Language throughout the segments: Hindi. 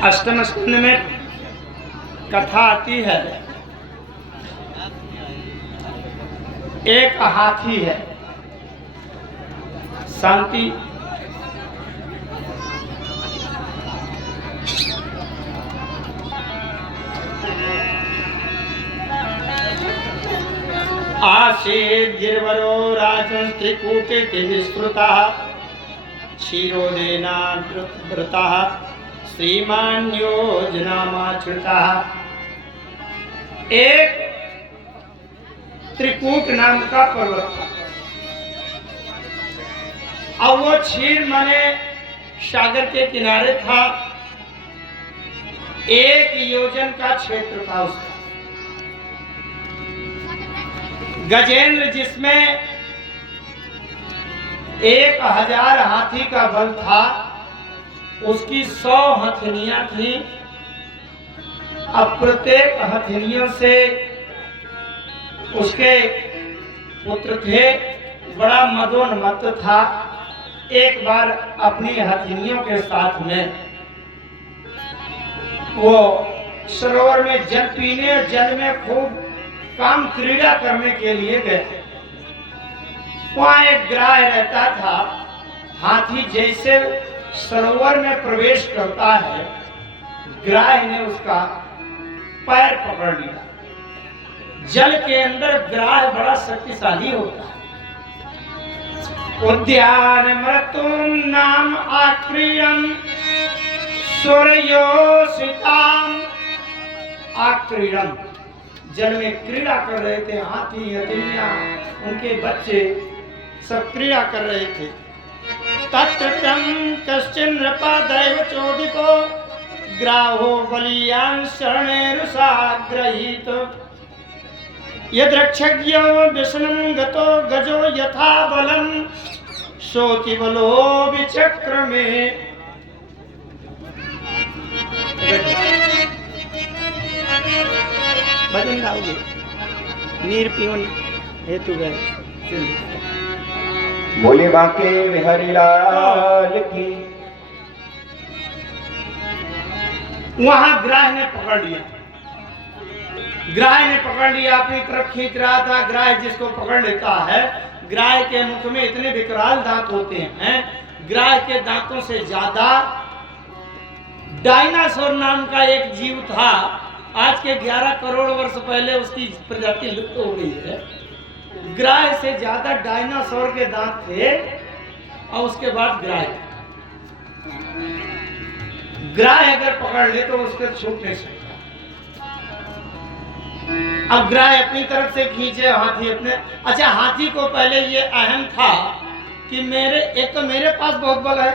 अष्टम स्कंद में कथा आती है। एक हाथी है, शांति आसीत् गिरवरो राजन् त्रिकूटे विस्तृतः क्षीरोदेनावृतः श्रीमान् योजनामाश्रितः। एक त्रिकूट नाम का पर्वत था। अब वो क्षीर माने सागर के किनारे था। 1 योजन का क्षेत्र था उसका। गजेंद्र जिसमें 1000 हाथी का बल था, उसकी 100 हथनियां थी। अब प्रत्येक हथनियों से उसके पुत्र थे, बड़ा मदोन्मत्त था। एक बार अपनी हथनियों के साथ में वो सरोवर में जल पीने, जल में खूब काम क्रीड़ा करने के लिए गए। वहां एक ग्राह रहता था। हाथी जैसे सरोवर में प्रवेश करता है, ग्राह ने उसका पैर पकड़ लिया। जल के अंदर ग्राह बड़ा शक्तिशाली होता है। उद्यान मृत्युम नाम आक्रियम सूर्योषिताम आक्रियम। जल में क्रीड़ा कर रहे थे हाथी, हथनियां, उनके बच्चे सब क्रीड़ा कर रहे थे। तत्र कश्चिन नृपदैव चोदितो ग्राहो बलियान शरणेरुषाग्रहीत। यद्रक्षज्ञो विष्णुं गतो गजो यथा बलं सोति बलो विचक्रमे। भजन गाओगे? नीर पीवन हेतु गए। बोले बांके बिहारी लाल की। वहां ग्राह ने पकड़ लिया। ग्राह ने पकड़ लिया, अपनी तरफ खींच रहा था। ग्राह जिसको पकड़ लेता है, ग्राह के मुख में इतने विकराल दांत होते हैं। ग्राह के दांतों से ज्यादा डायनासोर नाम का एक जीव था। आज के 11 करोड़ वर्ष पहले उसकी प्रजाति लुप्त हो गई है। ग्राह से ज्यादा डायनासोर के दांत थे। और उसके बाद ग्राह अगर पकड़ ले तो उसको छूट नहीं सकता। अब ग्राह अपनी तरफ से खींचे, हाथी अपने। अच्छा, हाथी को पहले ये अहम था कि मेरे पास बहुत बल है,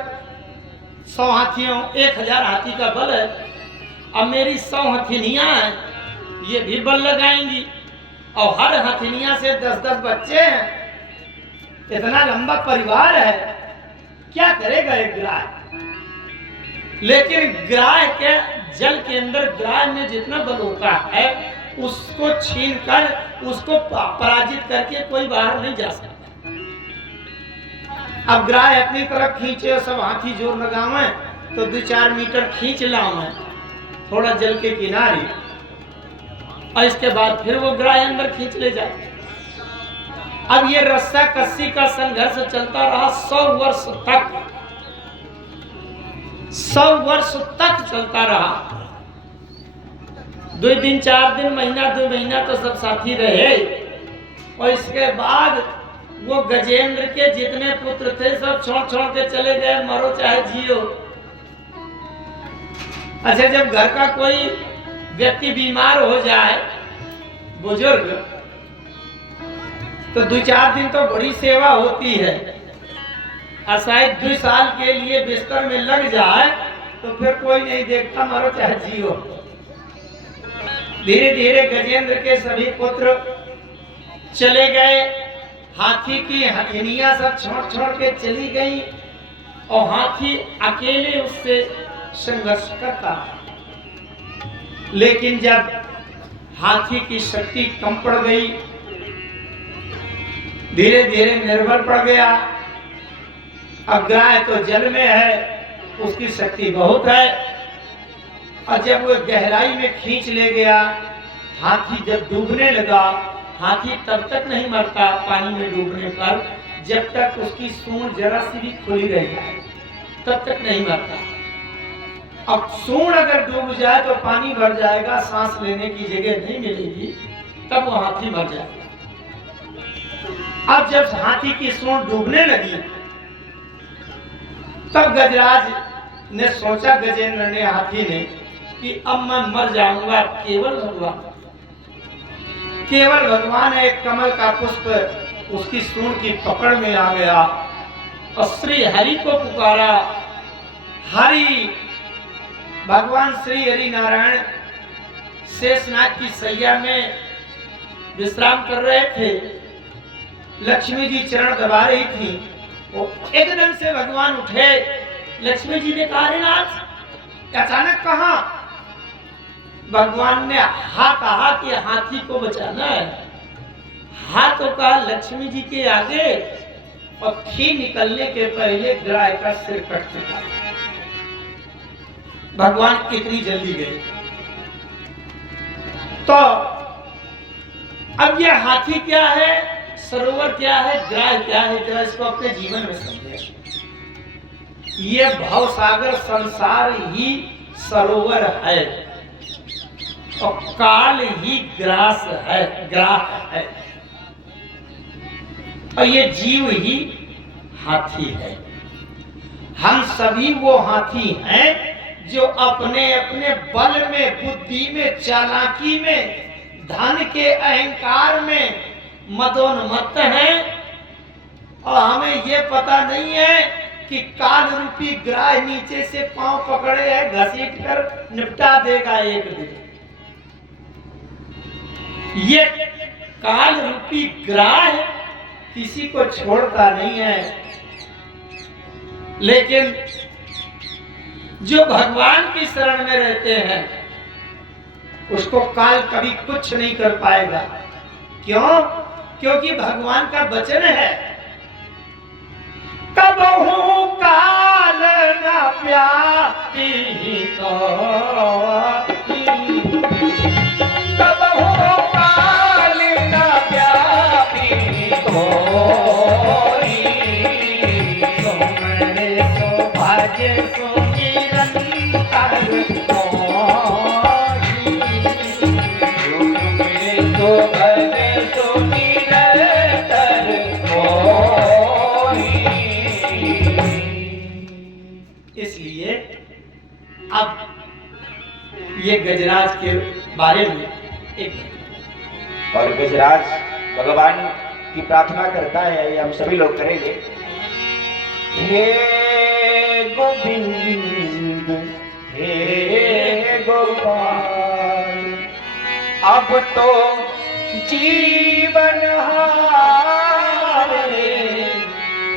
100 हाथियों 1000 हाथी का बल है। अब मेरी 100 हथनियां हैं, ये भी बल लगाएंगी। और हर हथनियां से 10-10 बच्चे हैं। इतना लंबा परिवार है, क्या करेगा एक ग्राह? लेकिन ग्राह के जल के अंदर ग्राह में जितना बल होता है, उसको छीनकर, उसको पराजित करके कोई बाहर नहीं जा सकता। अब ग्राह अपनी तरफ खींचे, सब हाथी जोर लगावे तो 2-4 मीटर खींच लावे थोड़ा जल के किनारे, और इसके बाद फिर वो ग्राह अंदर खींच ले जाए। अब ये रस्सा कस्सी का संघर्ष चलता रहा 100 वर्ष तक। 100 वर्ष तक चलता रहा। 2 दिन, 4 दिन, महीना, 2 महीना तो सब साथी रहे। और इसके बाद वो गजेंद्र के जितने पुत्र थे सब छोड़ के चले गए, मरो चाहे जियो। अच्छा, जब घर का कोई व्यक्ति बीमार हो जाए, बुजुर्ग, तो 2-4 दिन तो बड़ी सेवा होती है। और शायद 2 साल के लिए बिस्तर में लग जाए तो फिर कोई नहीं देखता, मरो चाहे जियो। धीरे धीरे गजेंद्र के सभी पुत्र चले गए। हाथी की हथनियां सब छोड़ के चली गई और हाथी अकेले उससे संघर्ष करता। लेकिन जब हाथी की शक्ति कम पड़ गई, धीरे धीरे निर्बल पड़ गया। अब ग्राह तो जल में है, उसकी शक्ति बहुत है। और जब वो गहराई में खींच ले गया, हाथी जब डूबने लगा, हाथी तब तक नहीं मरता पानी में डूबने पर जब तक उसकी सूंड जरा सी भी खुली रह जाए, तब तक नहीं मरता। अब सूंड अगर डूब जाए तो पानी भर जाएगा, सांस लेने की जगह नहीं मिलेगी, तब वो हाथी मर जाएगा। अब जब हाथी की सूंड डूबने लगी तब गजराज ने सोचा, गजेंद्र ने, हाथी ने, कि अब मैं मर जाऊंगा, केवल भगवान एक कमल का पुष्प उसकी सूंड की पकड़ में आ गया और श्री हरि को पुकारा। हरि, भगवान श्री हरि नारायण शेषनाग की सैया में विश्राम कर रहे थे, लक्ष्मी जी चरण दबा रही थी। वो एकदम से भगवान उठे। लक्ष्मी जी ने कहा, नाथ अचानक कहा? भगवान ने हाँ कहा कि हाथी को बचाना है। हाँ तो कहा लक्ष्मी जी के आगे, और घी निकलने के पहले गाय का सिर कट चुका। भगवान कितनी जल्दी गए। तो अब ये हाथी क्या है, सरोवर क्या है, ग्राह क्या है, जरा इसको अपने जीवन में समझे। ये भवसागर संसार ही सरोवर है और काल ही ग्रास है, ग्राह है, और ये जीव ही हाथी है। हम सभी वो हाथी हैं जो अपने अपने बल में, बुद्धि में, चालाकी में, धन के अहंकार में मदोन्मत्त हैं, और हमें ये पता नहीं है कि काल रूपी ग्राह नीचे से पांव पकड़े है, घसीट कर निपटा देगा एक दिन। ये काल रूपी ग्राह किसी को छोड़ता नहीं है, लेकिन जो भगवान की शरण में रहते हैं उसको काल कभी कुछ नहीं कर पाएगा। क्यों? क्योंकि भगवान का वचन है, कबहू काल न प्यासी कबहू काल न प्यासी सोमरे सौभाग्य ये गजराज के बारे में एक, और गजराज भगवान की प्रार्थना करता है, ये हम सभी लोग करेंगे। हे गोविंद हे गोपाल, अब तो जीवन हारे,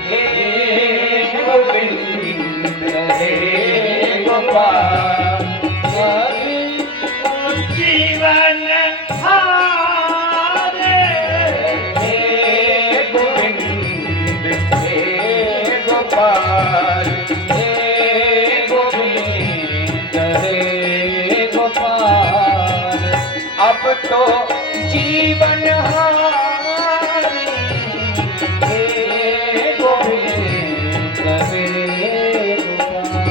हे गोविंद हे गोपाल, जीवन हारे, हे गोविंद हे गोपाल, हे गोविंद हे गोपाल, अब तो जीवन हारे, हे गोविंद हे गोपाल।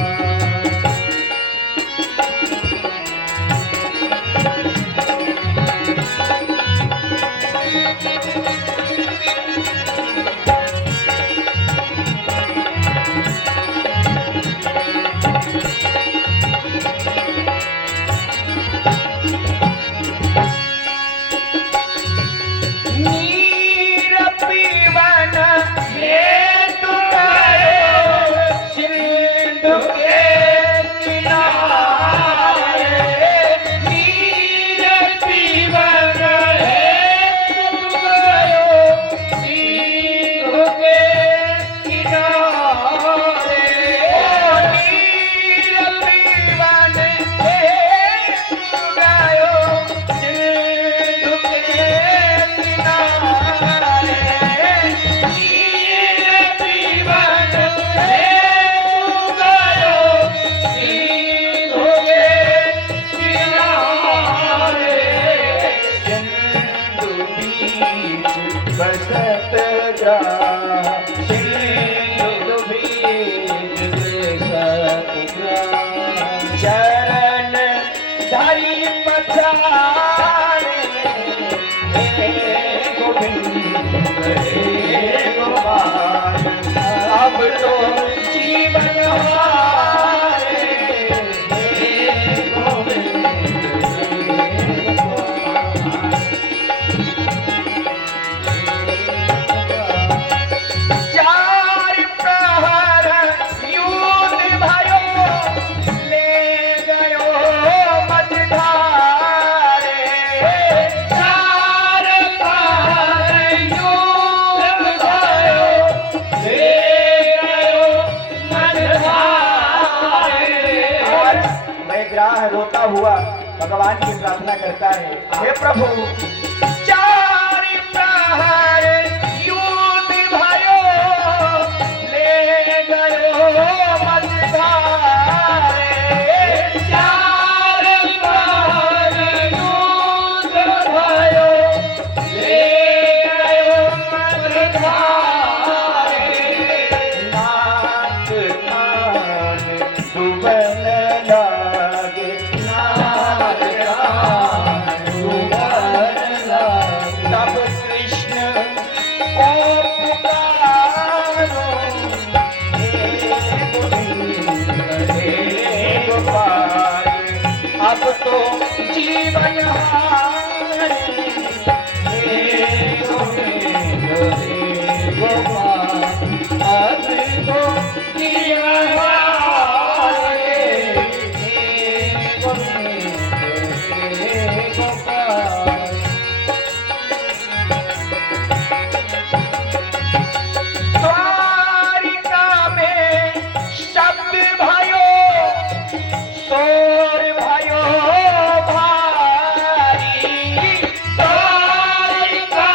ग्राह रोता हुआ भगवान की प्रार्थना करता है, हे प्रभु चार प्रहर युद्ध भयो ले गयो मझधारे। चार प्रहर युद्ध भयो ले गयो मझधारे। नाथ कान डूबन लागे, नाथ कान डूबन लागे। तब कृष्ण को पुकारो, हे गोविंद हे गोपाल, अब तो जीवन हारे। हे गोविंद हे गोपाल, अब तो जीवन हारे। हे गोविंद हे गोपाल। द्वारिका में शब्द भयो, शोर भयो भारी। द्वारिका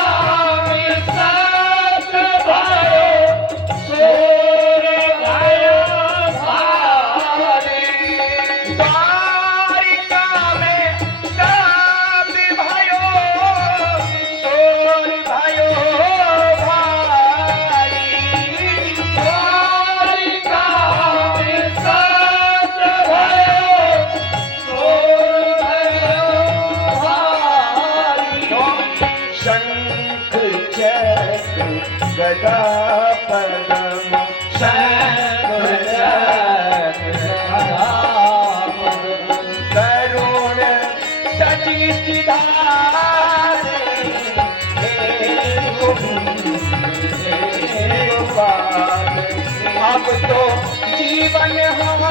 में शब्द भयो, शोर भयो भारी। द्वारिका में शब्द भयो, शोर भयो भारी। द्वारिका में शब्द भयो, शोर भयो भारी। शंख चक्र गदा पद्म, शंख चक्र गदा पद्म। करुण तजी सिधारे, हे गोविंद हे गोपाल, अब तो जीवन हम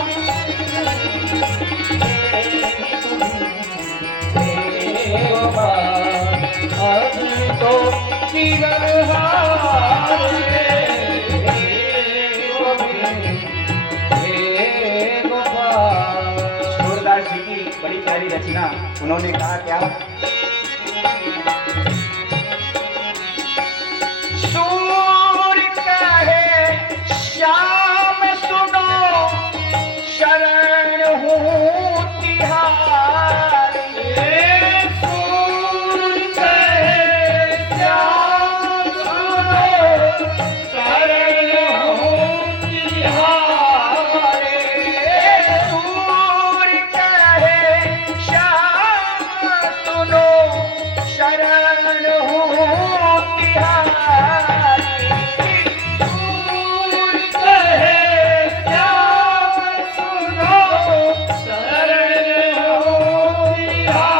हे गोपाल, अब तो जीवन हारे। हे गोविंद हे गोपाल। सूरदास जी की बड़ी प्यारी रचना, उन्होंने कहा क्या? सूर कहे श्याम सुनो, शरण हूँ तिहारी। सूर कहे श्याम सुनो, शरण हूँ तिहारी। सूर कहे श्याम सुनो, शरण हूँ तिहारी। सूर कहे श्याम सुनो, शरण हूँ तिहारी।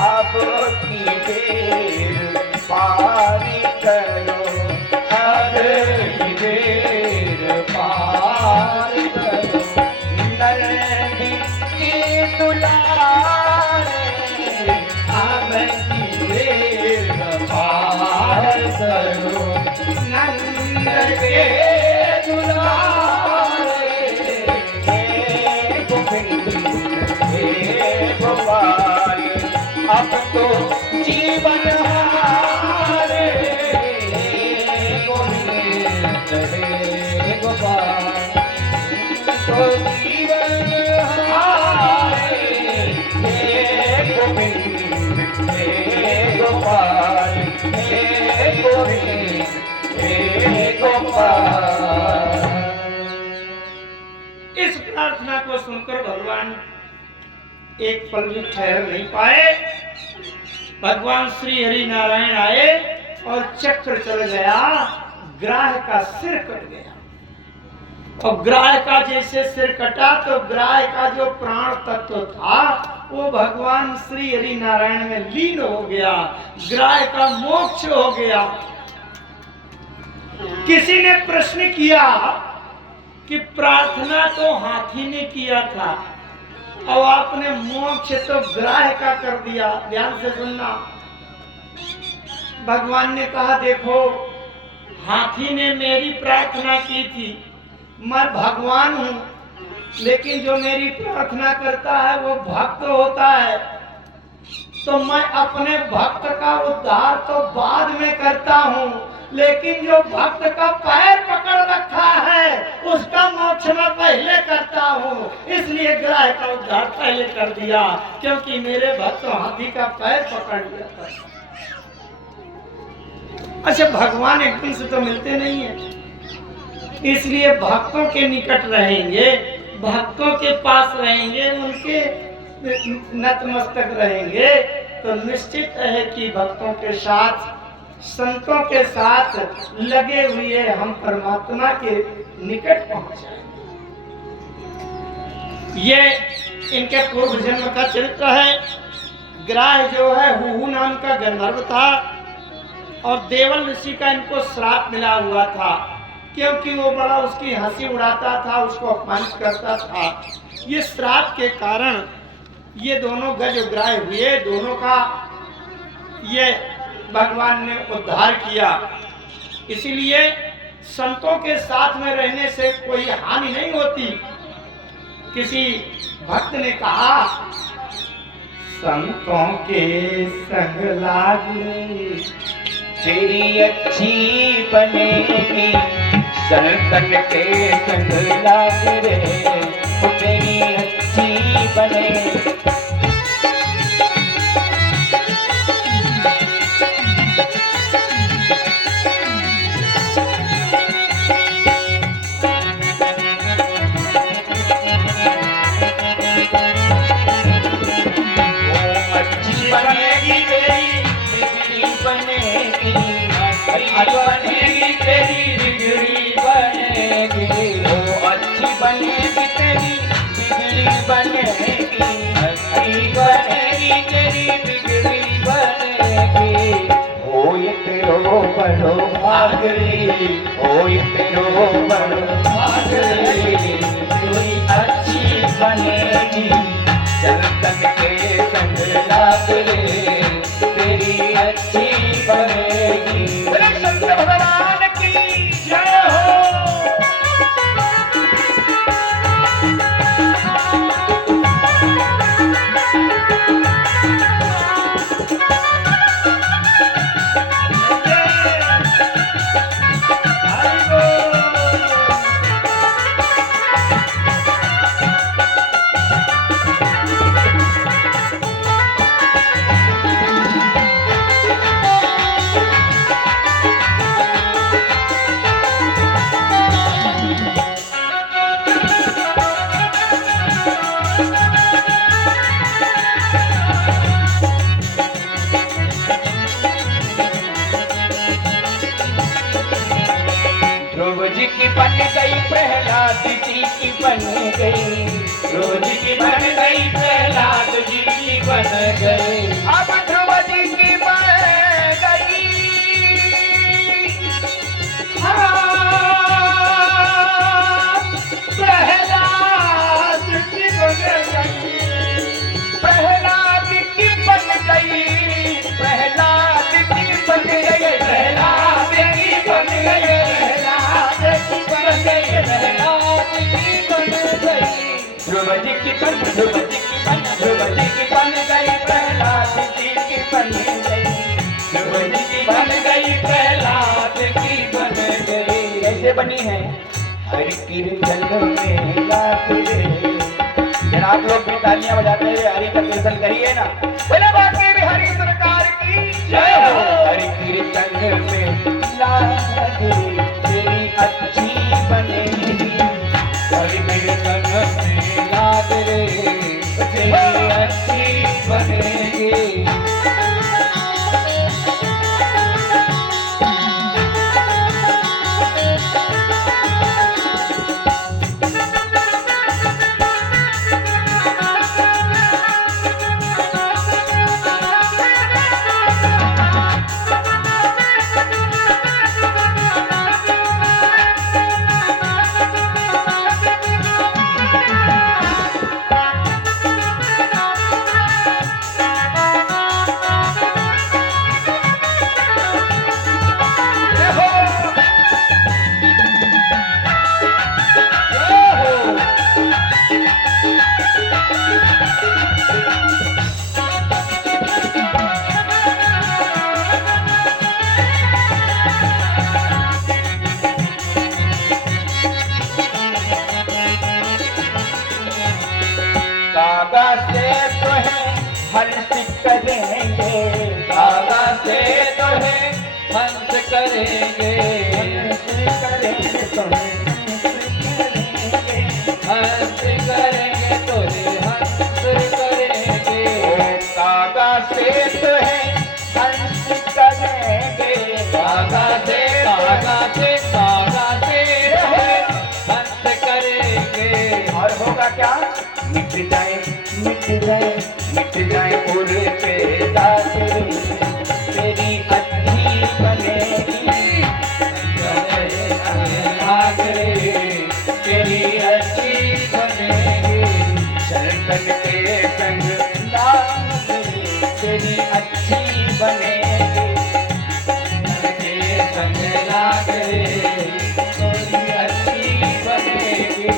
अब की बेर पारी करो, अब की बेर पारी करो। नरनी की दुलारे, अब की बेर पार करो। नंद के दुलारे, हे गोविंद हे गोपाल, अब तो जीवन हारे। हे गोविंद हे गोपाल, तो जीवन हारे। हे गोविंद हे गोपाल, हे गोविंद हे गोपाल। इस प्रार्थना को सुनकर भगवान एक पल भी ठहर नहीं पाए। भगवान श्री हरि नारायण आए और चक्र चल गया, ग्राह का सिर कट गया। और ग्राह का जैसे सिर कटा तो ग्राह का जो प्राण तत्व था वो भगवान श्री हरि नारायण में लीन हो गया, ग्राह का मोक्ष हो गया। किसी ने प्रश्न किया कि प्रार्थना तो हाथी ने किया था और आपने मोक्ष तो ग्राह का कर दिया। ध्यान से सुनना। भगवान ने कहा देखो, हाथी ने मेरी प्रार्थना की थी, मैं भगवान हूं, लेकिन जो मेरी प्रार्थना करता है वो भक्त होता है, तो मैं अपने भक्त का उद्धार तो बाद में करता हूँ, लेकिन जो भक्त का पैर पकड़ रखा है उसका मोक्ष मैं पहले करता हूँ। इसलिए ग्राह का उद्धार पहले कर दिया, क्योंकि मेरे भक्त हाथी का पैर पकड़ लिया था। अच्छा, भगवान एकदम से तो मिलते नहीं है, इसलिए भक्तों के निकट रहेंगे, भक्तों के पास रहेंगे, उनके नतमस्तक रहेंगे, तो निश्चित है कि भक्तों के साथ, संतों के साथ लगे हुए हम परमात्मा के निकट पहुंच जाएंगे। ये इनके पूर्व जन्म का चरित्र है। ग्राह जो है हुहू नाम का गंधर्व था और देवल ऋषि का इनको श्राप मिला हुआ था, क्योंकि वो बड़ा उसकी हंसी उड़ाता था, उसको अपमानित करता था। ये श्राप के कारण ये दोनों गजग्राह हुए, दोनों का ये भगवान ने उद्धार किया। इसीलिए संतों के साथ में रहने से कोई हानि नहीं होती। किसी भक्त ने कहा, संतों के संग लागने तेरी अच्छी बनेगी, संतन के संग लाग रे तेरी अच्छी बनेगी। बनेगी तेरी बिगड़ी बनेगी, वो अच्छी बनेगी तेरी बिगड़ी बनेगी, अच्छी बनेगी तेरी बिगड़ी बनेगी। ओ ये तेरो बड़ो भागली, ओ ये तेरो बड़ो भागली, तेरी अच्छी बनेगी, संतन के संग लाग रे तेरी अच्छी बनेगी। भगवान की जय हो। जी की बन गई प्रहलाद जी की बन गई, ध्रुव जी की बन गई प्रहलाद जी की बन गई, अब ध्रुव जी की बन गई, प्रहलाद की बन गई, प्रहलाद की बन गई, प्रहलाद की बन गई, प्रहलाद की बन गई, ध्रुव जी की बन, ध्रुव जी की बन, ध्रुव जी की बन गई प्रहलाद जी की बन गई, ध्रुव जी की बन गई प्रहलाद की बन गई। कैसे बनी है? हरि कीर्तन में लाग रे। जनाब लोग भी तालियां बजाते हुए हरि का कीर्तन करिए ना। बोले बाकी बिहारी सरकार की जय हो। हरि कीर्तन में लाग रे तेरी अच्छी बनेगी, हरि कीर्तन में लाग रे तेरी अच्छी बनेगी। हंस करेंगे, कागा से तुम्हें हंस करेंगे, हंस करेंगे तुम्हें हंस करेंगे, तुम्हें हंस करेंगे। कागा से तुम्हें हंस करेंगे, कागा से हंस करेंगे। और होगा क्या? मिट जाए पूरे पे दादरी, तेरी अच्छी बनेगी आगरे, तेरी अच्छी बनेगी शरकत के संग नागरी, तेरी अच्छी बनेगी के संग नागरे, तेरी अच्छी बनेगी।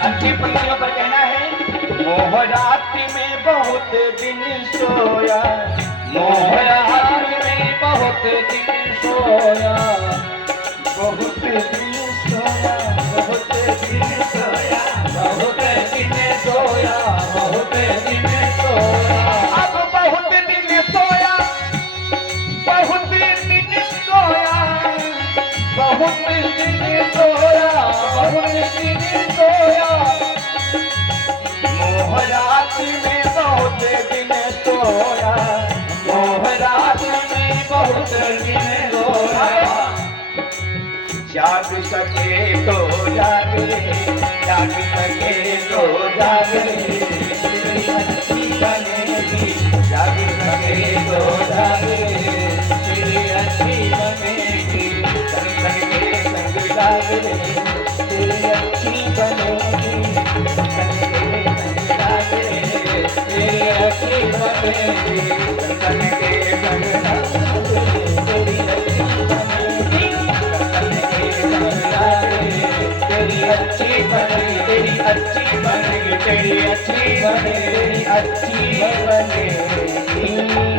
अच्छी पंक्तियों पर कहना है, मोह रात्रि में बहुत दिन सोया, मोह रात्रि में बहुत दिन सोया, बहुत दिन सोया, बहुत दिन सोया, बहुत दिन सोया, बहुत दिन सोया। अब बहुत दिन सोया, बहुत दिन सोया, बहुत दिन सोया, बहुत दिन सोया। मोह रात्रि में बहुत दिन सोया, मोह रात्रि में बहुत दिन सोया। जाग सके तो जागे, जाग सके तो जागे, तेरी अच्छी बनेगी, जाग सके तो जागे, तेरी अच्छी बनेगी संग के संग जागे, तेरी अच्छी बनेगी संग के संग जागे, तेरी अच्छी बनेगी संग के संग जागे, तेरी अच्छी बनेगी तेरी अच्छी बनेगी, तेरी अच्छी बनेगी, तेरी अच्छी बनेगी, तेरी अच्छी बनेगी।